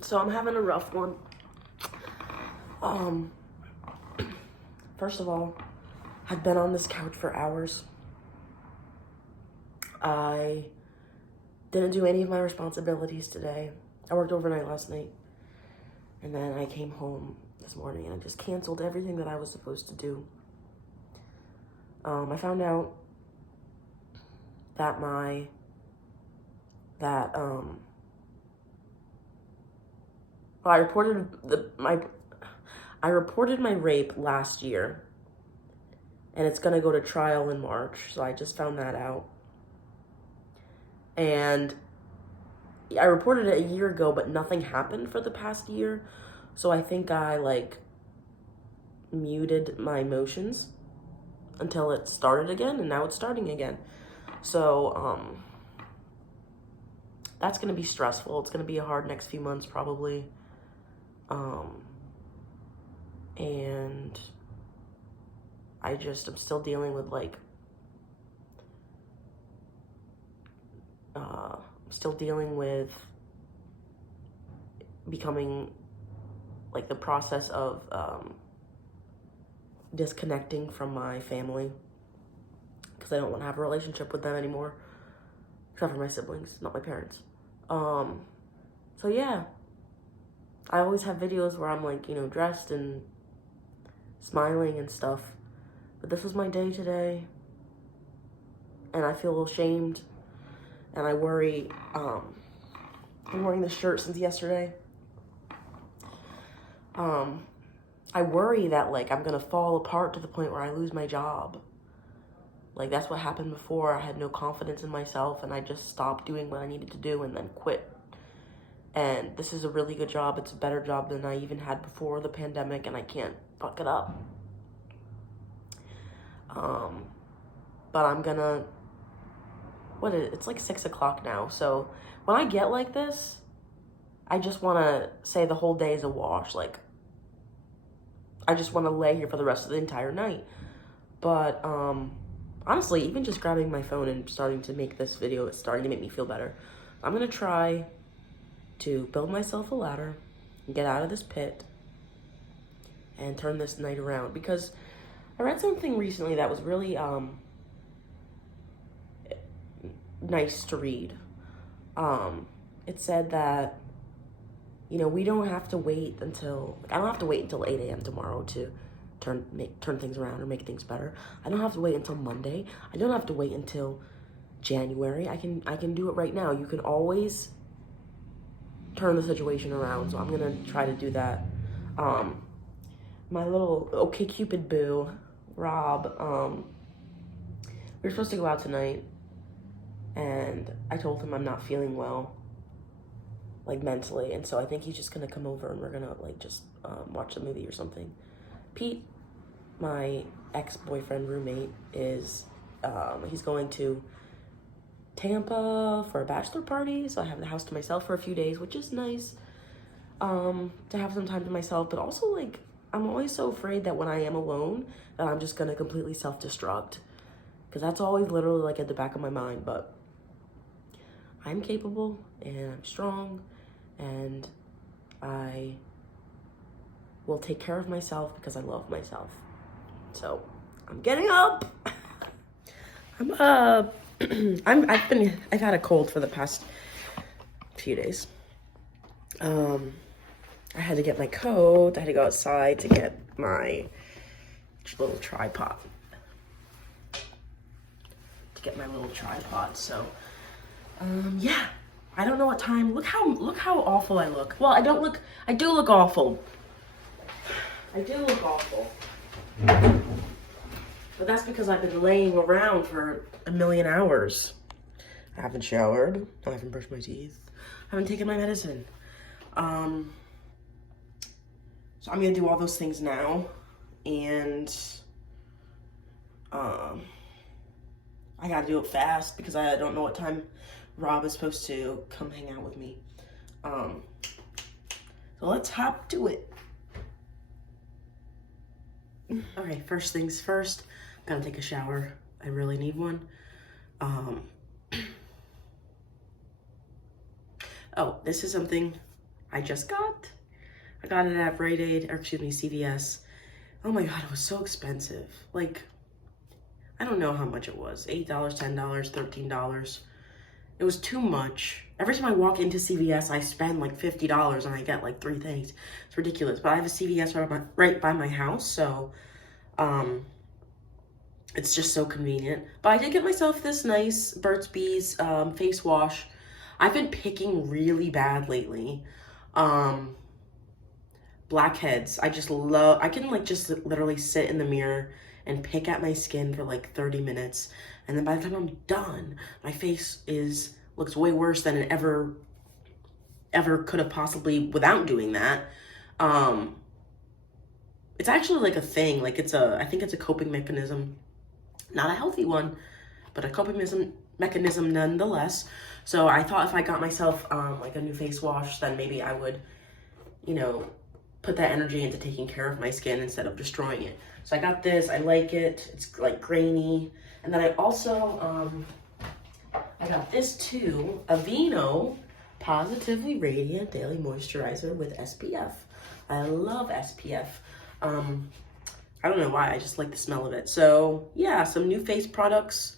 So I'm having a rough one. Um, First of all, I've been on this couch for hours. I didn't do any of my responsibilities today. I worked overnight last night. And then I came home this morning and I just canceled everything that I was supposed to do. I found out that I reported my rape last year, and it's gonna go to trial in March. So I just found that out, and I reported it a year ago, but nothing happened for the past year. So I think I muted my emotions until it started again, and now it's starting again. So that's gonna be stressful. It's gonna be a hard next few months probably. And I'm still dealing with becoming the process of disconnecting from my family, because I don't want to have a relationship with them anymore, except for my siblings, not my parents. So yeah, I always have videos where I'm dressed and smiling and stuff, but this was my day today, and I feel ashamed, and I worry. I'm wearing this shirt since yesterday. I worry that I'm gonna fall apart to the point where I lose my job. That's what happened before. I had no confidence in myself, and I just stopped doing what I needed to do and then quit. And this is a really good job. It's a better job than I even had before the pandemic, and I can't fuck it up. But I'm gonna, it's like 6 o'clock now. So when I get like this, I just wanna say the whole day is a wash. I just wanna lay here for the rest of the entire night. But honestly, even just grabbing my phone and starting to make this video is starting to make me feel better. I'm gonna try to build myself a ladder and get out of this pit and turn this night around, because I read something recently that was really nice to read. It said that, we don't have to wait until, I don't have to wait until 8 a.m. tomorrow to turn things around or make things better. I don't have to wait until Monday. I don't have to wait until January. I can do it right now. You can always turn the situation around. So I'm gonna try to do that. My little OkCupid boo, Rob, we were supposed to go out tonight, and I told him I'm not feeling well, mentally, and so I think he's just gonna come over and we're gonna just watch a movie or something. Pete, my ex-boyfriend roommate, is he's going to Tampa for a bachelor party, so I have the house to myself for a few days, which is nice, to have some time to myself. But also I'm always so afraid that when I am alone that I'm just gonna completely self-destruct, because that's always literally at the back of my mind. But I'm capable and I'm strong, and I will take care of myself because I love myself. So I'm getting up. I'm up. I've had a cold for the past few days. I had to get my coat. I had to go outside to get my little tripod. So, yeah. I don't know what time. Look how awful I look. Well, I do look awful. I do look awful. But that's because I've been laying around for a million hours. I haven't showered. I haven't brushed my teeth. I haven't taken my medicine. So I'm gonna do all those things now, and I gotta do it fast because I don't know what time Rob is supposed to come hang out with me. So let's hop to it. Okay, first things first, I'm gonna take a shower. I really need one. Oh, this is something I got it at Rite Aid, or excuse me, CVS. Oh my God, it was so expensive. Like, I don't know how much it was. $8, $10, $13. It was too much. Every time I walk into CVS, I spend like $50 and I get like 3 things. It's ridiculous. But I have a CVS right by my house, so it's just so convenient. But I did get myself this nice Burt's Bees face wash. I've been picking really bad lately. Blackheads. I can like just literally sit in the mirror and pick at my skin for like 30 minutes. And then by the time I'm done, my face looks way worse than it ever could have possibly without doing that. It's actually like a thing. Like I think it's a coping mechanism. Not a healthy one, but a coping mechanism nonetheless. So I thought if I got myself like a new face wash, then maybe I would, you know, put that energy into taking care of my skin instead of destroying it. So I got this. I like it. It's like grainy. And then I also I got this too, Aveeno Positively Radiant Daily Moisturizer with SPF. I love SPF. I don't know why, I just like the smell of it. So yeah, some new face products.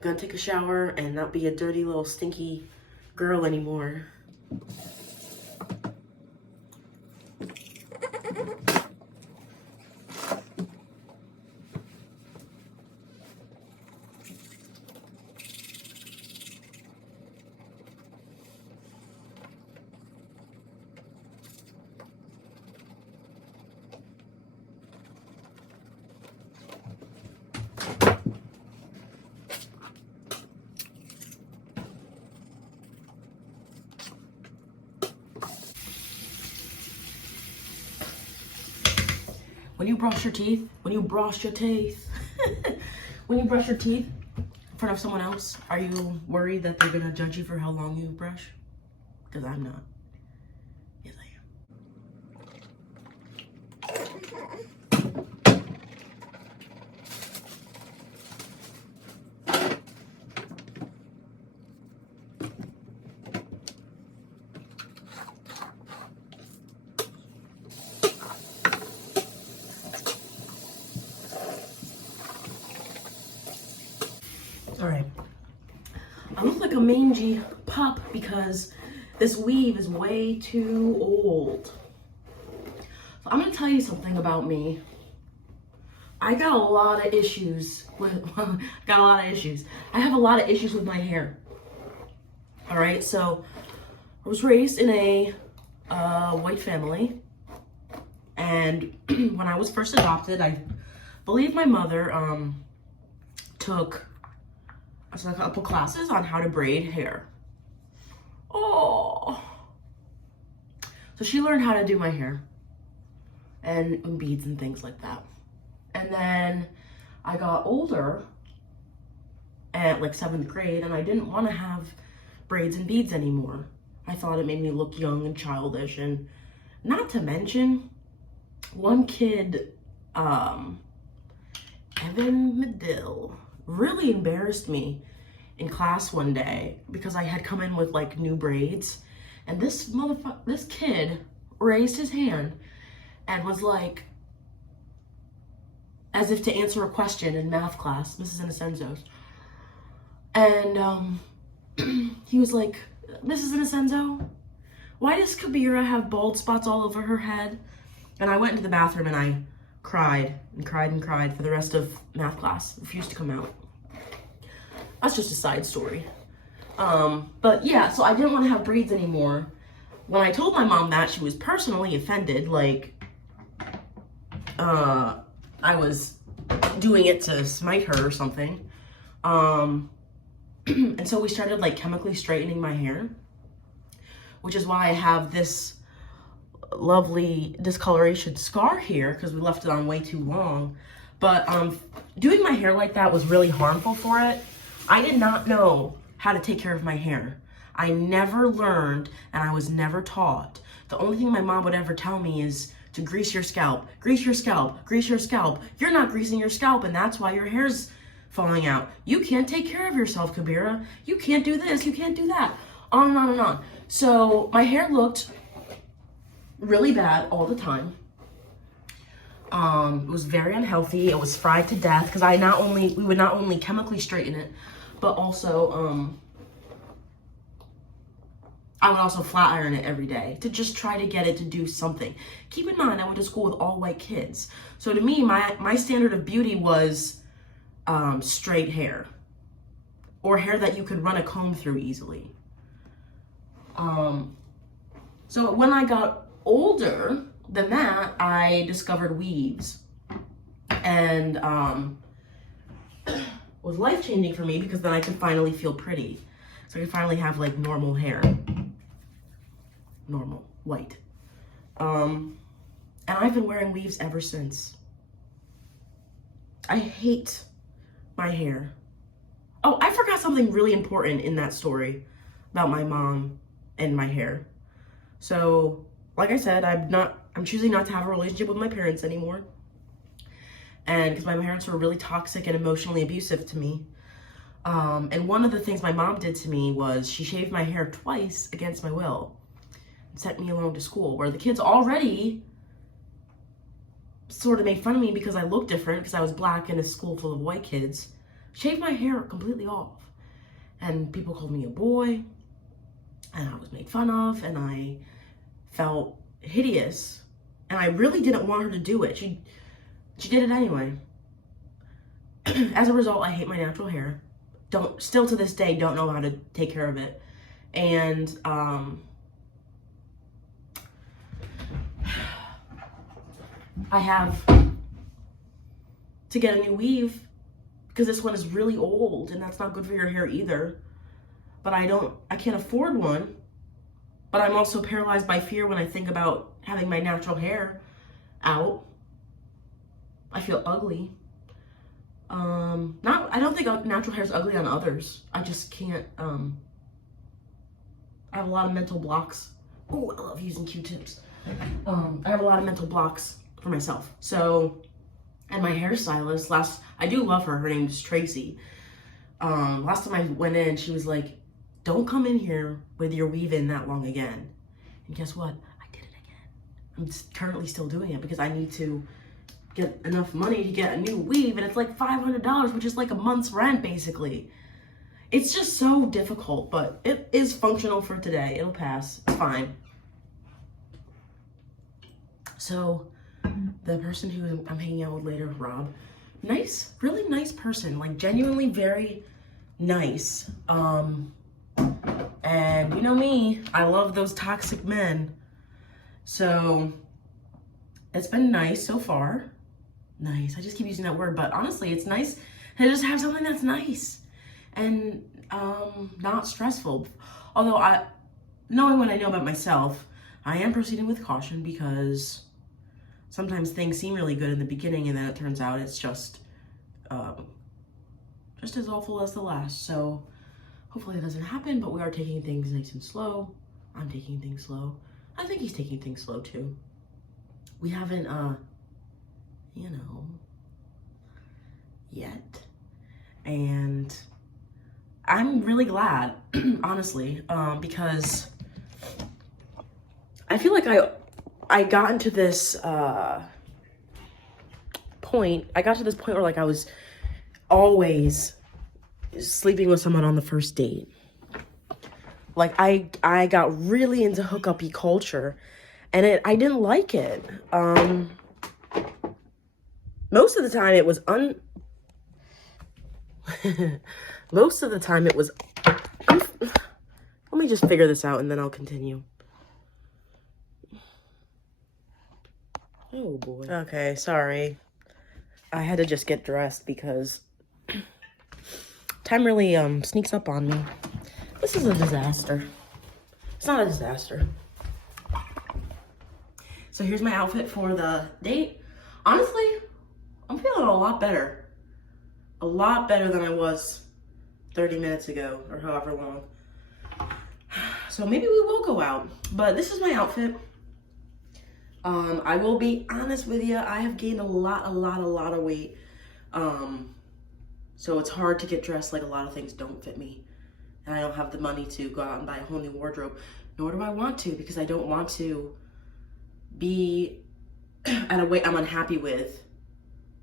I'm gonna take a shower and not be a dirty little stinky girl anymore. When you brush your teeth, when you brush your teeth in front of someone else, are you worried that they're gonna judge you for how long you brush? Because I'm not. Yes, I am. All right. I look like a mangy pup because this weave is way too old. So I'm gonna tell you something about me. I got a lot of issues with, I have a lot of issues with my hair. All right, so I was raised in a white family. And when I was first adopted, I believe my mother took a couple classes on how to braid hair. Oh. So she learned how to do my hair and beads and things like that. And then I got older at like 7th grade and I didn't want to have braids and beads anymore. I thought it made me look young and childish, and not to mention one kid, Evan Medill, really embarrassed me in class one day because I had come in with like new braids, and this kid raised his hand and was like, as if to answer a question in math class, Mrs. Inocenzo's, and he was like, "Mrs. Inocenzo, why does Kabira have bald spots all over her head?" And I went into the bathroom and I cried and cried and cried for the rest of math class. Refused to come out. That's just a side story. But yeah, so I didn't want to have braids anymore. When I told my mom that, she was personally offended, like I was doing it to smite her or something. And so we started like chemically straightening my hair, which is why I have this lovely discoloration scar here, because we left it on way too long. But doing my hair like that was really harmful for it. I did not know how to take care of my hair. I never learned, and I was never taught. The only thing my mom would ever tell me is to grease your scalp, grease your scalp, grease your scalp. You're not greasing your scalp, and that's why your hair's falling out. You can't take care of yourself, Kabira. You can't do this, you can't do that. On and on and on. So my hair looked really bad all the time. It was very unhealthy. It was fried to death because we would not only chemically straighten it, but also I would also flat iron it every day to just try to get it to do something. Keep in mind, I went to school with all white kids. So to me, my standard of beauty was straight hair, or hair that you could run a comb through easily. So when I got older than that, I discovered weaves, and was life-changing for me because then I could finally feel pretty. So I could finally have like normal hair, normal, white. And I've been wearing weaves ever since. I hate my hair. Oh, I forgot something really important in that story about my mom and my hair. So, like I said, I'm choosing not to have a relationship with my parents anymore. And because my parents were really toxic and emotionally abusive to me. And one of the things my mom did to me was she shaved my hair twice against my will and sent me alone to school, where the kids already sort of made fun of me because I looked different because I was black in a school full of white kids. Shaved my hair completely off. And people called me a boy, and I was made fun of, and I felt hideous, and I really didn't want her to do it. She did it anyway. As a result, I hate my natural hair. Still to this day, don't know how to take care of it. And I have to get a new weave because this one is really old, and that's not good for your hair either. But I can't afford one. But I'm also paralyzed by fear when I think about having my natural hair out. I feel ugly. I don't think natural hair is ugly on others. I just can't, I have a lot of mental blocks. Oh, I love using Q-tips. I have a lot of mental blocks for myself. So, and my hairstylist, I do love her. Her name's Tracy. Last time I went in, she was like, don't come in here with your weave in that long again. And guess what? I did it again. I'm currently still doing it because I need to get enough money to get a new weave, and it's like $500, which is like a month's rent basically. It's just so difficult, but it is functional for today. It'll pass. It's fine. So the person who I'm hanging out with later, Rob, nice, really nice person, like genuinely very nice. And you know me, I love those toxic men. So it's been nice so far. Nice, I just keep using that word, but honestly, it's nice to just have something that's nice and not stressful. Although knowing what I know about myself, I am proceeding with caution because sometimes things seem really good in the beginning and then it turns out it's just as awful as the last. So hopefully it doesn't happen, but we are taking things nice and slow. I'm taking things slow. I think he's taking things slow too. We haven't, yet. And I'm really glad, honestly, because I feel like I got into this point. I got to this point where like I was always sleeping with someone on the first date. Like I got really into hookup-y culture, and I didn't like it. Most of the time it was most of the time it was let me just figure this out and then I'll continue. Oh boy. Okay, sorry. I had to just get dressed because time really sneaks up on me. This is a disaster. It's not a disaster. So here's my outfit for the date. Honestly, I'm feeling a lot better. A lot better than I was 30 minutes ago or however long. So maybe we will go out. But this is my outfit. I will be honest with you. I have gained a lot of weight. So it's hard to get dressed. Like a lot of things don't fit me. And I don't have the money to go out and buy a whole new wardrobe. Nor do I want to, because I don't want to be at a weight I'm unhappy with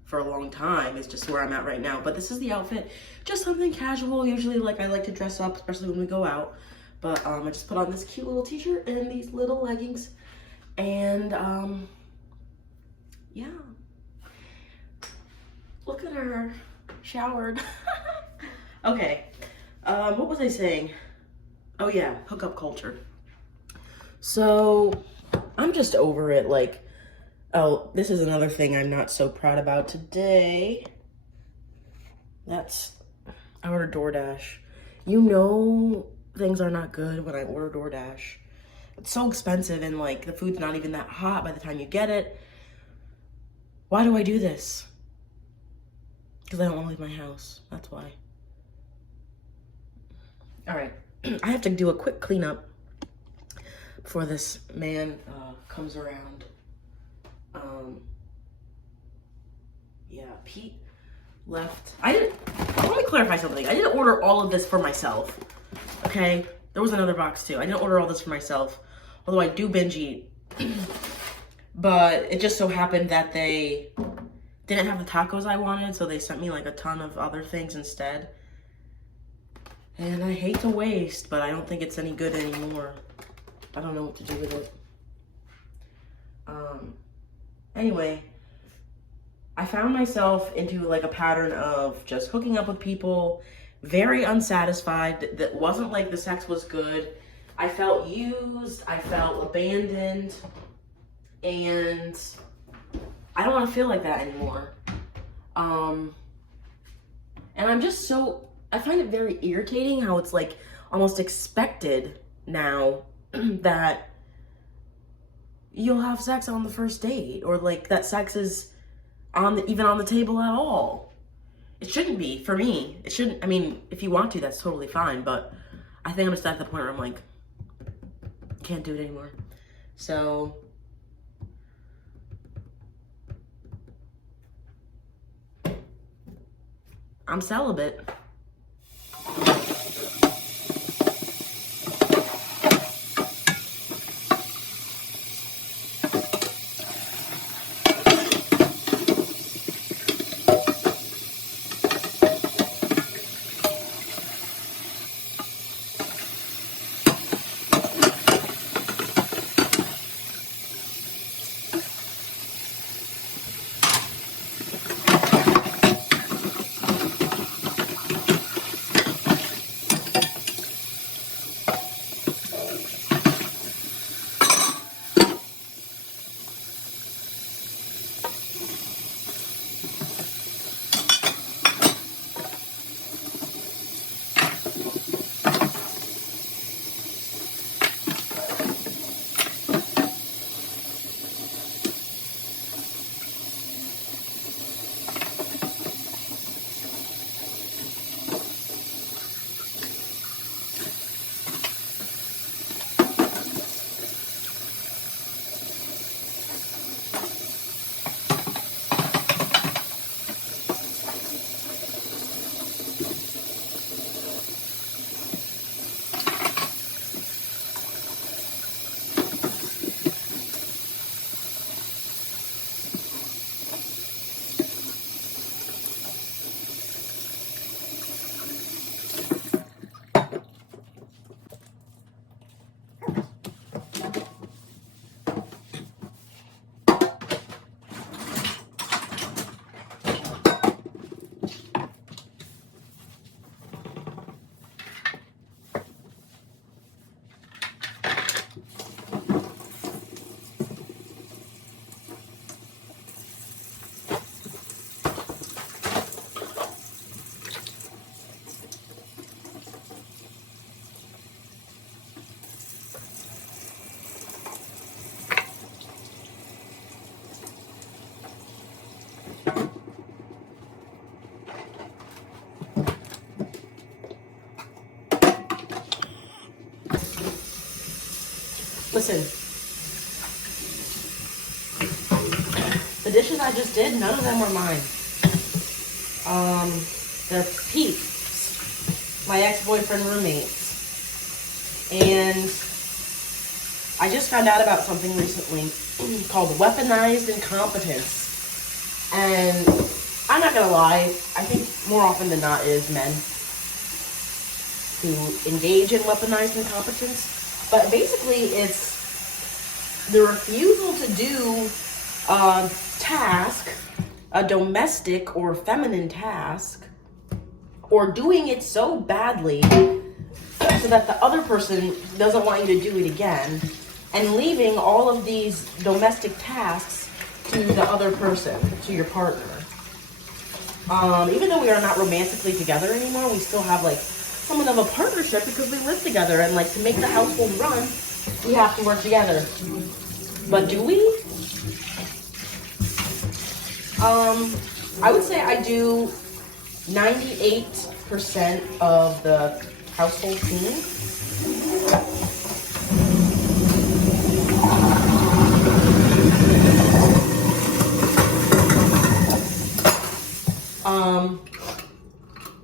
for a long time. Is just where I'm at right now. But this is the outfit, just something casual. Usually, like, I like to dress up, especially when we go out. But I just put on this cute little t-shirt and these little leggings, and yeah. Look at her, showered. Okay, what was I saying? Oh yeah, hookup culture. So I'm just over it. Like, oh, this is another thing I'm not so proud about today. I ordered DoorDash. You know things are not good when I order DoorDash. It's so expensive, and like the food's not even that hot by the time you get it. Why do I do this? Because I don't want to leave my house. That's why. All right. I have to do a quick cleanup before this man comes around. Yeah, Pete left. Let me clarify something. I didn't order all of this for myself. Okay? There was another box too. I didn't order all this for myself. Although I do binge eat. But it just so happened that they didn't have the tacos I wanted, so they sent me like a ton of other things instead. And I hate to waste, but I don't think it's any good anymore. I don't know what to do with it. Anyway, I found myself into like a pattern of just hooking up with people, very unsatisfied. That wasn't like the sex was good. I felt used, I felt abandoned, and I don't want to feel like that anymore. And I'm just I find it very irritating how it's like almost expected now that you'll have sex on the first date, or like that sex is even on the table at all. It shouldn't be, for me. It shouldn't. I mean, if you want to, that's totally fine, but I think I'm just at the point where I'm like, can't do it anymore. So I'm celibate. Listen, the dishes I just did, none of them were mine. They're Pete's, my ex-boyfriend roommates. And I just found out about something recently called weaponized incompetence. And I'm not gonna lie, I think more often than not it is men who engage in weaponized incompetence. But basically it's the refusal to do a task, a domestic or feminine task, or doing it so badly so that the other person doesn't want you to do it again, and leaving all of these domestic tasks to the other person, to your partner. Even though we are not romantically together anymore, we still have like somewhat of a partnership because we live together, and like to make the household run, we have to work together. But do we? I would say I do 98% of the household cleaning.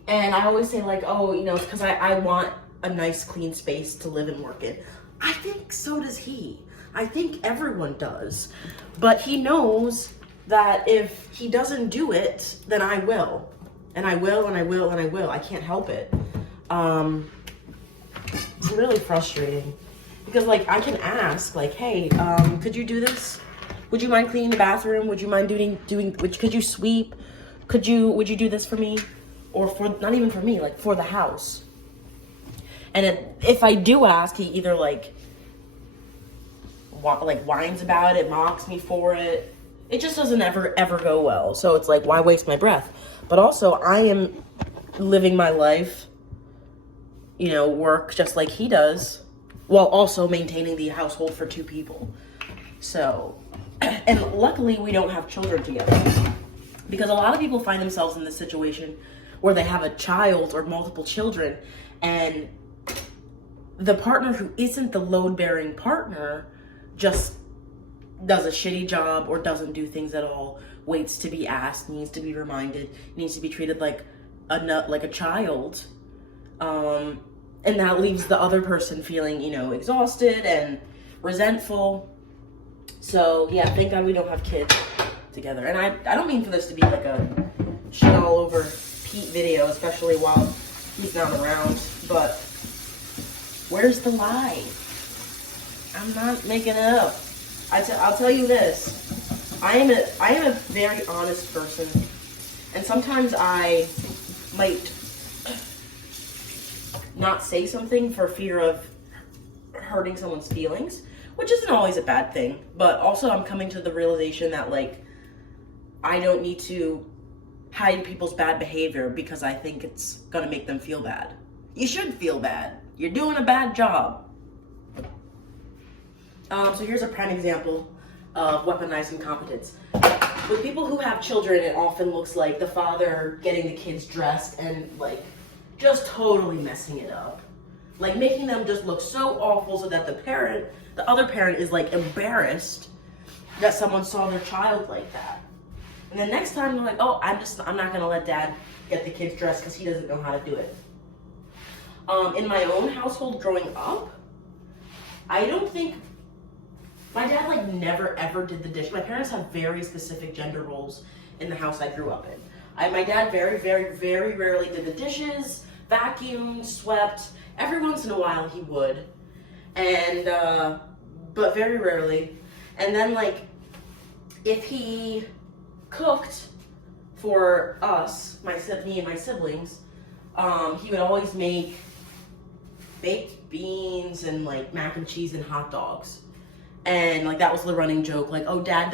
And I always say like, oh, you know, it's because I want a nice clean space to live and work in. I think so does he. I think everyone does. But he knows that if he doesn't do it, then I will. And I will, and I will, and I will. I can't help it. It's really frustrating. Because, like, I can ask, like, hey, could you do this? Would you mind cleaning the bathroom? Would you mind could you sweep? Would you do this for me? Or not even for me, like, for the house. And if I do ask, he either, like whines about it, mocks me for it. It just doesn't ever go well. So it's like, why waste my breath? But also, I am living my life, you know, work just like he does, while also maintaining the household for 2 people. So, and luckily we don't have children together. Because a lot of people find themselves in this situation where they have a child or multiple children, and the partner who isn't the load-bearing partner just does a shitty job or doesn't do things at all, waits to be asked, needs to be reminded, needs to be treated like a child. And that leaves the other person feeling, you know, exhausted and resentful. So yeah, thank God we don't have kids together. And I don't mean for this to be like a shit all over Pete video, especially while he's not around, but where's the lie? I'm not making it up. I'll tell you this. I am a very honest person, and sometimes I might not say something for fear of hurting someone's feelings, which isn't always a bad thing. But also, I'm coming to the realization that, like, I don't need to hide people's bad behavior because I think it's gonna make them feel bad. You should feel bad. You're doing a bad job. So here's a prime example of weaponized incompetence. With people who have children, it often looks like the father getting the kids dressed and, like, just totally messing it up. Like, making them just look so awful so that the other parent is, like, embarrassed that someone saw their child like that. And the next time they're like, oh, I'm not gonna let dad get the kids dressed because he doesn't know how to do it. In my own household growing up, I don't think, my dad, like, never ever did the dish. My parents have very specific gender roles in the house I grew up in. My dad very, very, very rarely did the dishes, vacuumed, swept. Every once in a while he would. And, but very rarely. And then, like, if he cooked for us, me and my siblings, he would always make baked beans and, like, mac and cheese and hot dogs. And, like, that was the running joke, like, oh, dad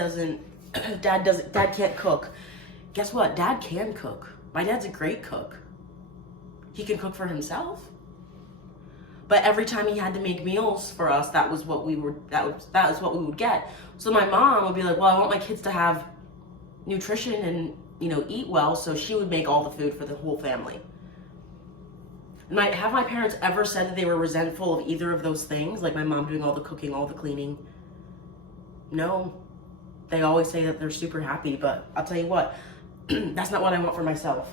can't cook. Guess what? Dad can cook. My dad's a great cook. He can cook for himself. But every time he had to make meals for us, that was what we would get. So my mom would be like, well, I want my kids to have nutrition and, you know, eat well, so she would make all the food for the whole family. Have my parents ever said that they were resentful of either of those things? Like my mom doing all the cooking, all the cleaning? No. They always say that they're super happy, but I'll tell you what, that's not what I want for myself.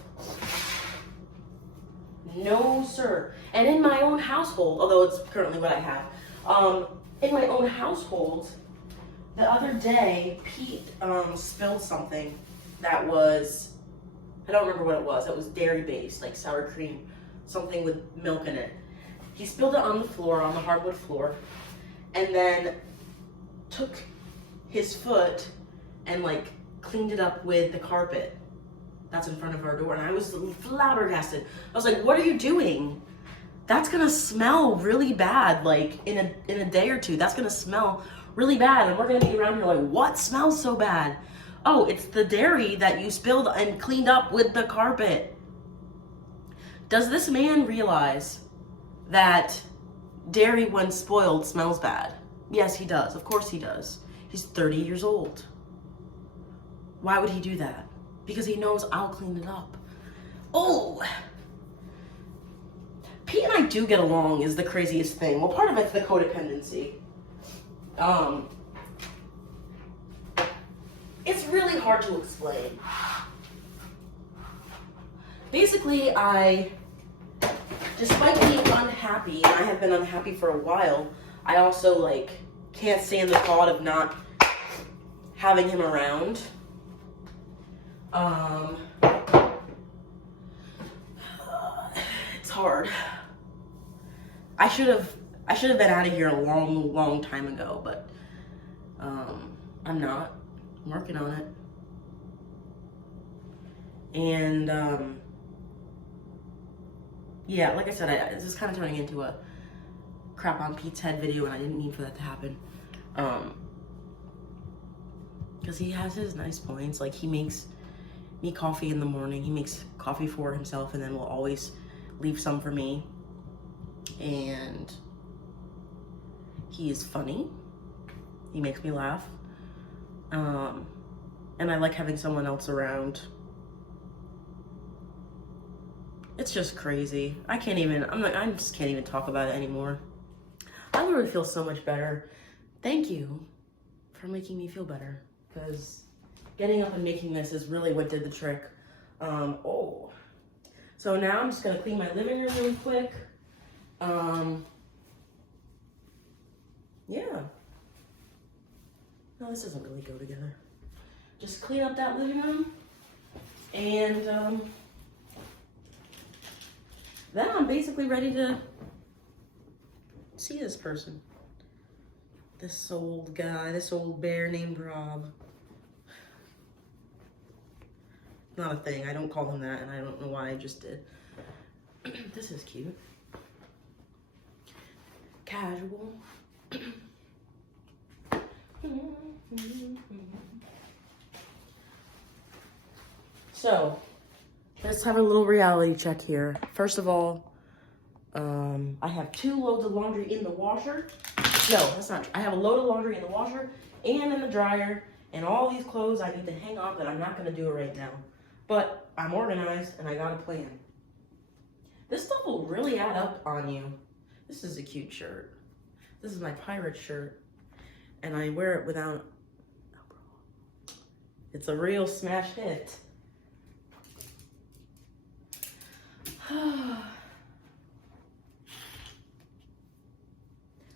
No, sir. And in my own household, although it's currently what I have, in my own household, the other day, Pete spilled something that was, I don't remember what it was. It was dairy based, like sour cream, something with milk in it. He spilled it on the floor, on the hardwood floor, and then took his foot and like cleaned it up with the carpet that's in front of our door. And I was flabbergasted. I was like, what are you doing? That's gonna smell really bad, like in a day or two. That's gonna smell really bad, and we're gonna be around here like, what smells so bad? Oh, it's the dairy that you spilled and cleaned up with the carpet. Does this man realize that dairy when spoiled smells bad? Yes, he does. Of course he does. He's 30 years old. Why would he do that? Because he knows I'll clean it up. Oh! Pete and I do get along is the craziest thing. Well, part of it's the codependency. It's really hard to explain. Basically, despite being unhappy, and I have been unhappy for a while, I also like can't stand the thought of not having him around. It's hard. I should have been out of here a long time ago, but I'm not. I'm working on it. And yeah, like I said, this is kind of turning into a crap on Pete's head video, and I didn't mean for that to happen. Because he has his nice points. Like, he makes me coffee in the morning. He makes coffee for himself, and then will always leave some for me. And he is funny. He makes me laugh. And I like having someone else around. It's just crazy. I just can't even talk about it anymore. I literally feel so much better. Thank you for making me feel better, because getting up and making this is really what did the trick. So now I'm just gonna clean my living room really quick. Yeah. No, this doesn't really go together. Just clean up that living room, and then I'm basically ready to see this person. This old guy, this old bear named Rob. Not a thing, I don't call him that, and I don't know why I just did. This is cute. Casual. So, let's have a little reality check here. First of all, I have 2 loads of laundry in the washer. No, that's not true. I have a load of laundry in the washer and in the dryer, and all these clothes I need to hang up, and I'm not going to do it right now. But I'm organized, and I got a plan. This stuff will really add up on you. This is a cute shirt. This is my pirate shirt, and I wear it without... It's a real smash hit.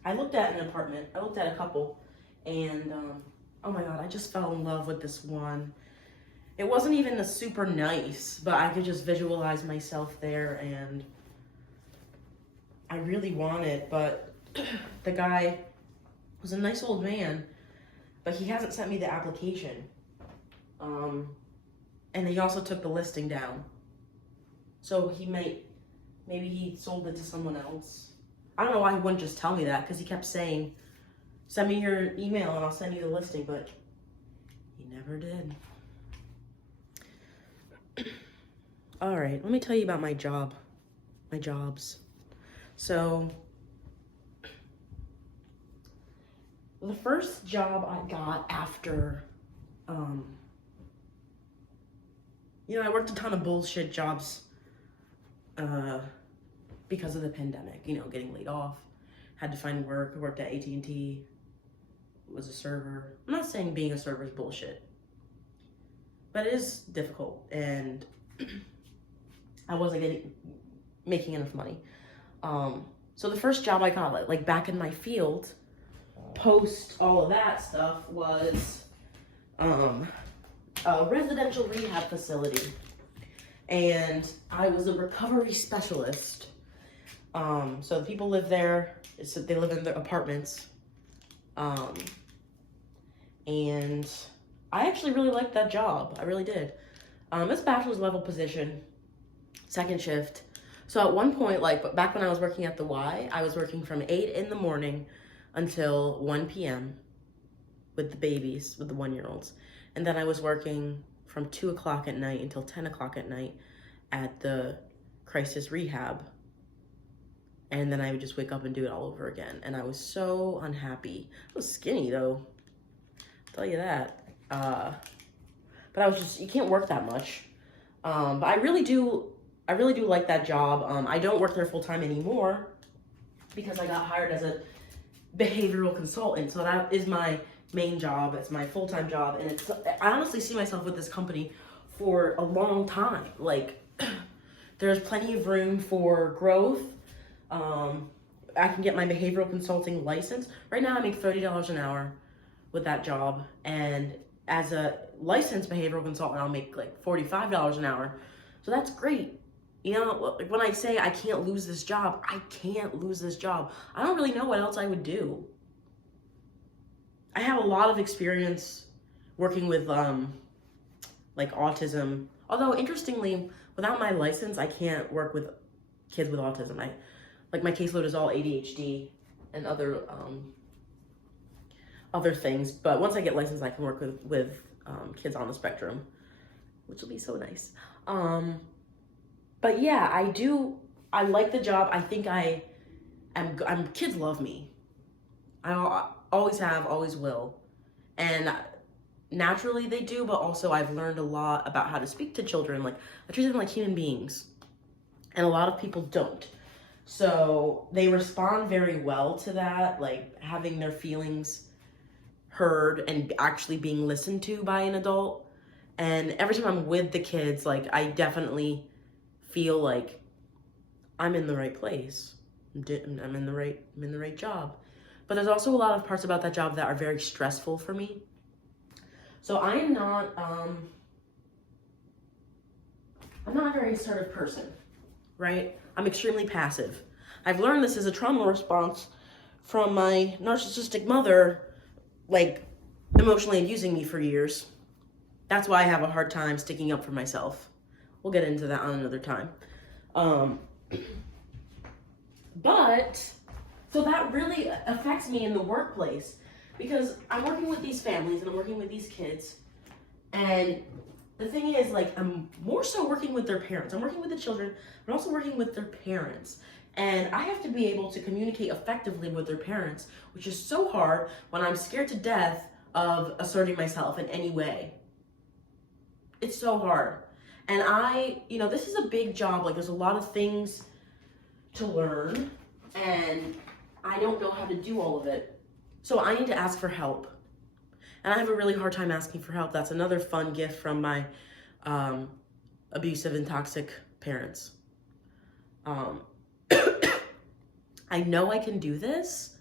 I looked at an apartment. I looked at a couple, and oh my god, I just fell in love with this one. It wasn't even super nice, but I could just visualize myself there, and I really want it. But the guy was a nice old man, but he hasn't sent me the application. And he also took the listing down. So maybe he sold it to someone else. I don't know why he wouldn't just tell me that, because he kept saying, send me your email and I'll send you the listing, but he never did. All right, let me tell you about my jobs. So, the first job I got after, I worked a ton of bullshit jobs because of the pandemic, getting laid off, had to find work. I worked at AT&T, was a server. I'm not saying being a server is bullshit, but it is difficult, and I wasn't making enough money. So the first job I got, like back in my field, post all of that stuff was a residential rehab facility. And I was a recovery specialist. So the people live there, so they live in their apartments. And I actually really liked that job. I really did. It's a bachelor's level position, second shift. So at one point, like back when I was working at the Y, I was working from 8 in the morning until 1 p.m. with the babies, with the 1-year-olds. And then I was working from 2 o'clock at night until 10 o'clock at night at the crisis rehab. And then I would just wake up and do it all over again. And I was so unhappy. I was skinny though, I'll tell you that. But I was just, you can't work that much. But I really do like that job. I don't work there full time anymore because I got hired as a behavioral consultant. So that is my main job. It's my full-time job. And I honestly see myself with this company for a long time. Like, there's plenty of room for growth. I can get my behavioral consulting license. Right now I make $30 an hour with that job. And as a licensed behavioral consultant, I'll make like $45 an hour. So that's great. You know, when I say I can't lose this job, I can't lose this job. I don't really know what else I would do. I have a lot of experience working with like autism. Although interestingly, without my license, I can't work with kids with autism. Like my caseload is all ADHD and other things. But once I get licensed, I can work with kids on the spectrum, which will be so nice. But yeah, I like the job. I think kids love me. I always have, always will. And naturally they do, but also I've learned a lot about how to speak to children. Like, I treat them like human beings. And a lot of people don't. So they respond very well to that, like having their feelings heard and actually being listened to by an adult. And every time I'm with the kids, like I definitely feel like I'm in the right place. I'm in the right job. But there's also a lot of parts about that job that are very stressful for me. So I'm not a very assertive person, right? I'm extremely passive. I've learned this as a trauma response from my narcissistic mother, like emotionally abusing me for years. That's why I have a hard time sticking up for myself. We'll get into that on another time. But so that really affects me in the workplace because I'm working with these families and I'm working with these kids. And the thing is, like, I'm more so working with their parents. I'm working with the children, but also working with their parents. And I have to be able to communicate effectively with their parents, which is so hard when I'm scared to death of asserting myself in any way. It's so hard. And this is a big job. Like, there's a lot of things to learn, and I don't know how to do all of it. So I need to ask for help. And I have a really hard time asking for help. That's another fun gift from my abusive and toxic parents. I know I can do this.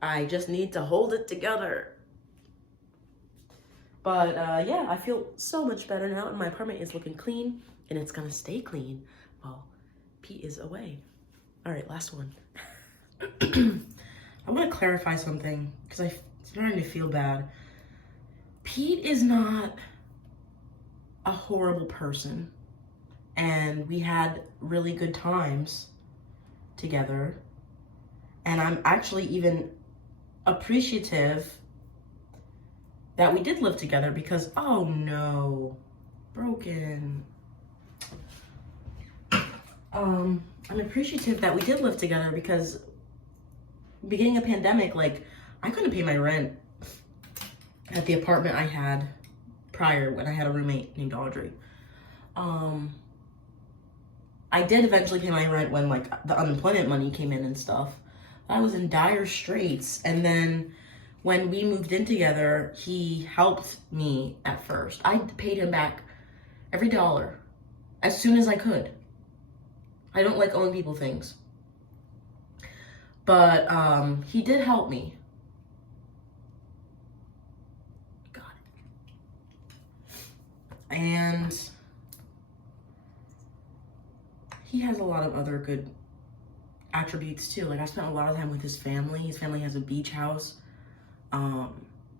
I just need to hold it together. But yeah, I feel so much better now, and my apartment is looking clean, and it's gonna stay clean while Pete is away. All right, last one. I want to clarify something because I'm starting to feel bad. Pete is not a horrible person, and we had really good times together, and I'm actually even appreciative that we did live together because, oh no, broken. I'm appreciative that we did live together because beginning of pandemic, like, I couldn't pay my rent at the apartment I had prior when I had a roommate named Audrey. I did eventually pay my rent when, like, the unemployment money came in and stuff. I was in dire straits, and then when we moved in together, he helped me at first. I paid him back every dollar as soon as I could. I don't like owing people things. But he did help me. And he has a lot of other good attributes too. Like I spent a lot of time with his family. His family has a beach house,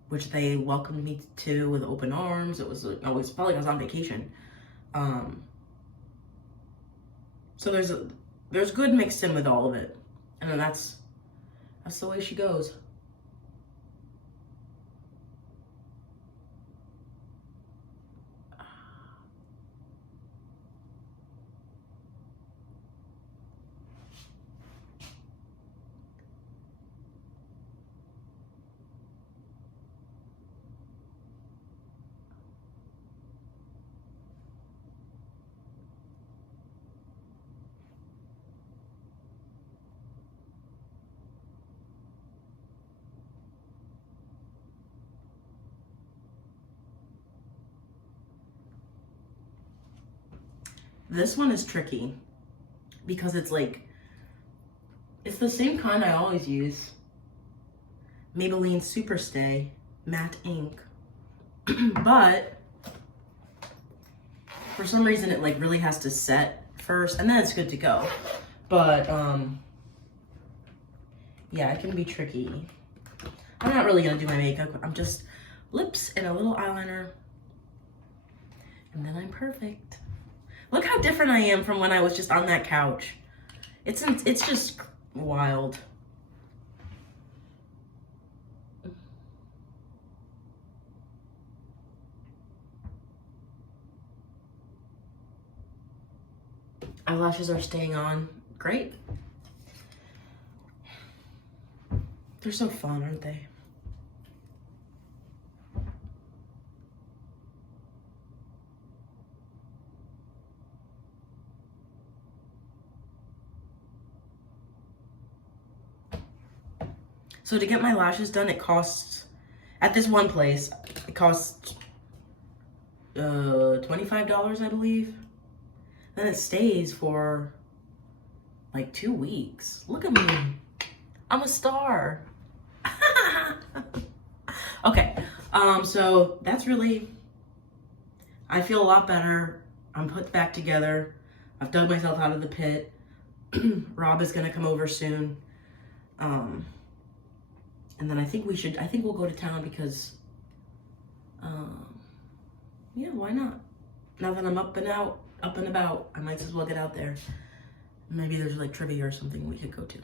which they welcomed me to with open arms. It was always felt like I was on vacation. So there's good mixed in with all of it, and then that's the way she goes. This one is tricky because it's the same kind I always use. Maybelline Superstay Matte Ink. But for some reason it really has to set first and then it's good to go. But yeah, it can be tricky. I'm not really gonna do my makeup. I'm just lips and a little eyeliner. And then I'm perfect. Look how different I am from when I was just on that couch. It's just wild. Eyelashes are staying on. Great. They're so fun, aren't they? So to get my lashes done, it costs, at this one place, it costs $25, I believe. Then it stays for like 2 weeks. Look at me. I'm a star. Okay, so that's really, I feel a lot better. I'm put back together. I've dug myself out of the pit. Rob is gonna come over soon. And then I think we'll go to town because, yeah, why not? Now that I'm up and about, I might as well get out there. Maybe there's trivia or something we could go to.